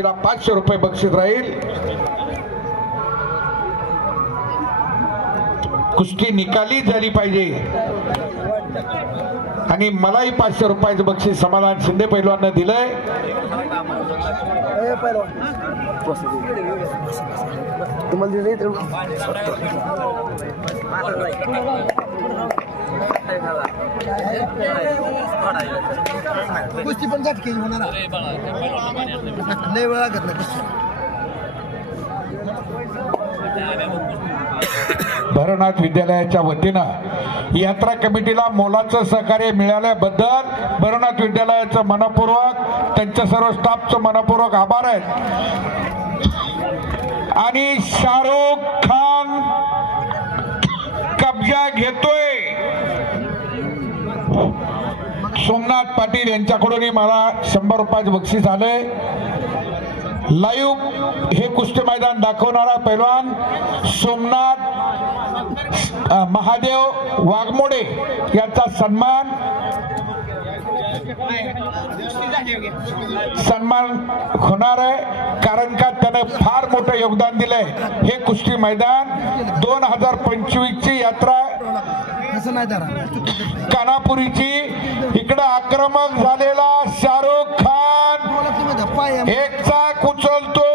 कुस्तीला 500 रुपये बक्षीस राहील। कुस्ती निकाली झाली पाहिजे आणि मलाही 500 रुपयाचं बक्षीस समाधान शिंदे पैलवानने दिलंय। कुस्ती पण झटके होणार लय वेळ लागत नाही कुस्ती। भरनाथ विद्यालयाच्या वतीनं यात्रा कमिटीला मोलाचं सहकार्य मिळाल्याबद्दल भरनाथ विद्यालयाचं मनपूर्वक त्यांच्या सर्व स्टाफचं मनपूर्वक आभार आहेत। आणि शाहरुख खान कब्जा घेतोय। सोमनाथ पाटील यांच्याकडून मला 100 रुपयाचं बक्षीस आलंय। लाईव्ह हे कुस्ती मैदान दाखवणारा पैलवान सोमनाथ महादेव वाघमोडे याचा सन्मान होणार आहे, कारण का त्याने फार मोठं योगदान दिलंय। हे कुस्ती मैदान 2025 ची यात्रा कानापुरीची इकडे आक्रमक झालेला शाहरुख खान एक चाक उचलतोय।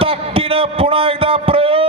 ताकदीनं पुन्हा एकदा प्रयोग